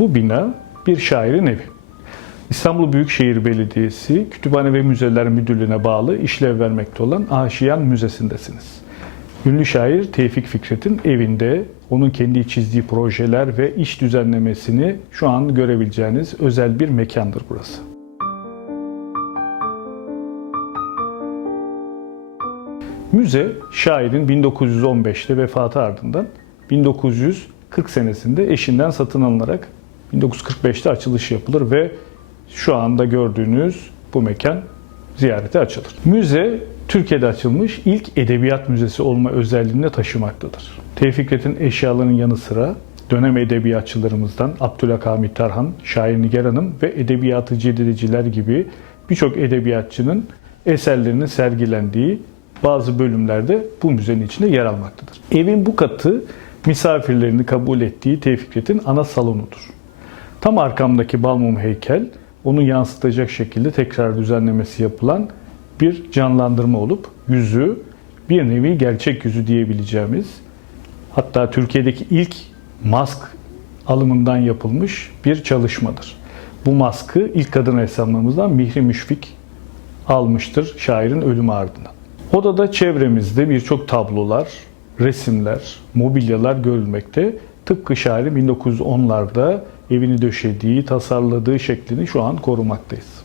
Bu bina bir şairin evi. İstanbul Büyükşehir Belediyesi Kütüphane ve Müzeler Müdürlüğü'ne bağlı işlev vermekte olan Aşiyan Müzesi'ndesiniz. Ünlü şair Tevfik Fikret'in evinde onun kendi çizdiği projeler ve iş düzenlemesini şu an görebileceğiniz özel bir mekandır burası. Müze şairin 1915'te vefatı ardından 1940 senesinde eşinden satın alınarak 1945'te açılış yapılır ve şu anda gördüğünüz bu mekan ziyarete açılır. Müze Türkiye'de açılmış ilk edebiyat müzesi olma özelliğini taşımaktadır. Tevfik Fikret'in eşyalarının yanı sıra dönem edebiyatçılarımızdan Abdülhak Hamit Tarhan, Şair Nigar Hanım ve edebiyatı cedideciler gibi birçok edebiyatçının eserlerinin sergilendiği bazı bölümlerde bu müzenin içinde yer almaktadır. Evin bu katı misafirlerini kabul ettiği Tevfik Fikret'in ana salonudur. Tam arkamdaki balmum heykel onu yansıtacak şekilde tekrar düzenlemesi yapılan bir canlandırma olup yüzü bir nevi gerçek yüzü diyebileceğimiz hatta Türkiye'deki ilk mask alımından yapılmış bir çalışmadır. Bu maskı ilk kadın ressamlarımızdan Mihri Müşfik almıştır şairin ölümü ardından. Odada çevremizde birçok tablolar, resimler, mobilyalar görülmekte. Tıpkı şairin 1910'larda evini döşediği, tasarladığı şeklini şu an korumaktayız.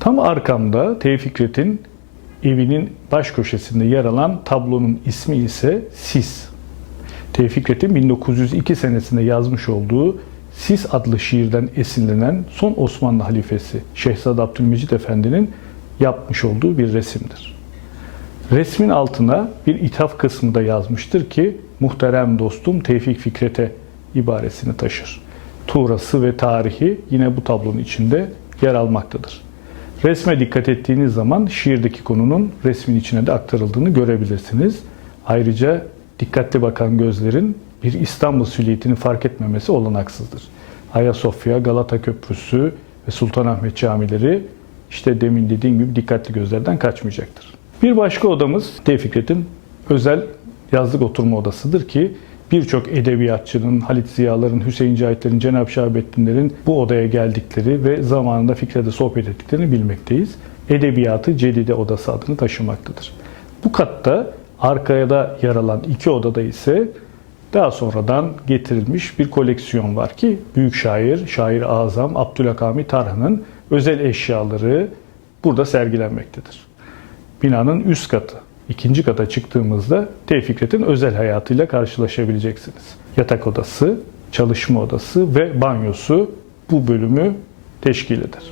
Tam arkamda Tevfik Fikret'in evinin baş köşesinde yer alan tablonun ismi ise Sis. Tevfik Fikret'in 1902 senesinde yazmış olduğu Sis adlı şiirden esinlenen son Osmanlı halifesi Şehzade Abdülmecit Efendi'nin yapmış olduğu bir resimdir. Resmin altına bir ithaf kısmı da yazmıştır ki muhterem dostum Tevfik Fikret'e ibaresini taşır. Tuğrası ve tarihi yine bu tablonun içinde yer almaktadır. Resme dikkat ettiğiniz zaman şiirdeki konunun resmin içine de aktarıldığını görebilirsiniz. Ayrıca dikkatli bakan gözlerin bir İstanbul silüetini fark etmemesi olanaksızdır. Ayasofya, Galata Köprüsü ve Sultanahmet camileri işte demin dediğim gibi dikkatli gözlerden kaçmayacaktır. Bir başka odamız Tevfikret'in özel yazlık oturma odasıdır ki birçok edebiyatçının, Halit Ziya'ların, Hüseyin Cahit'lerin, Cenab-ı Şahabettinlerin bu odaya geldikleri ve zamanında Fikret'e sohbet ettiklerini bilmekteyiz. Edebiyatı Cedide Odası adını taşımaktadır. Bu katta arkaya da yer alan iki odada ise daha sonradan getirilmiş bir koleksiyon var ki büyük şair, şair azam Abdülhakami Tarhan'ın özel eşyaları burada sergilenmektedir. Binanın üst katı, ikinci kata çıktığımızda Tevfikret'in özel hayatıyla karşılaşabileceksiniz. Yatak odası, çalışma odası ve banyosu bu bölümü teşkil eder.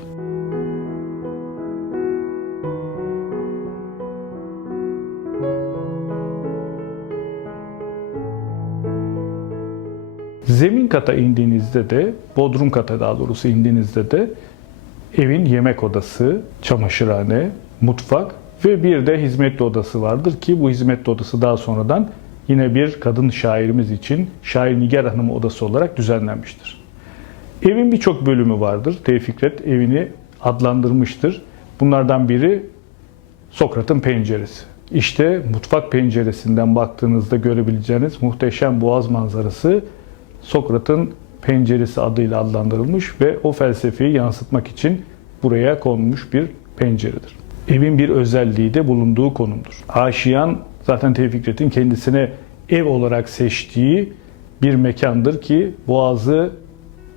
Zemin kata indiğinizde de, bodrum kata daha doğrusu indiğinizde de evin yemek odası, çamaşırhane, mutfak ve bir de hizmetli odası vardır ki bu hizmetli odası daha sonradan yine bir kadın şairimiz için Şair Nigar Hanım odası olarak düzenlenmiştir. Evin birçok bölümü vardır. Tevfikret evini adlandırmıştır. Bunlardan biri Sokrat'ın penceresi. İşte mutfak penceresinden baktığınızda görebileceğiniz muhteşem boğaz manzarası Sokrat'ın penceresi adıyla adlandırılmış ve o felsefeyi yansıtmak için buraya konmuş bir penceredir. Evin bir özelliği de bulunduğu konumdur. Aşiyan zaten Tevfik Fikret'in kendisine ev olarak seçtiği bir mekandır ki Boğaz'ı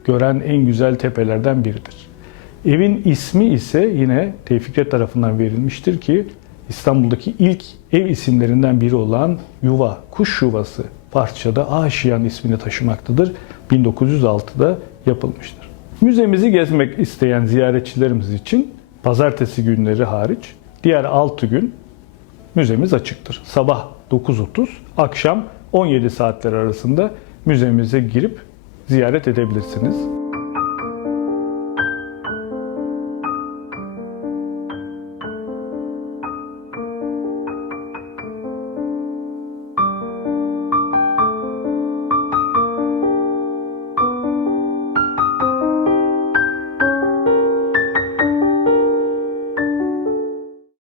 gören en güzel tepelerden biridir. Evin ismi ise yine Tevfik Fikret tarafından verilmiştir ki İstanbul'daki ilk ev isimlerinden biri olan yuva, kuş yuvası parçada Aşiyan ismini taşımaktadır. 1906'da yapılmıştır. Müzemizi gezmek isteyen ziyaretçilerimiz için pazartesi günleri hariç diğer 6 gün müzemiz açıktır. Sabah 9.30, akşam 17 saatler arasında müzemize girip ziyaret edebilirsiniz.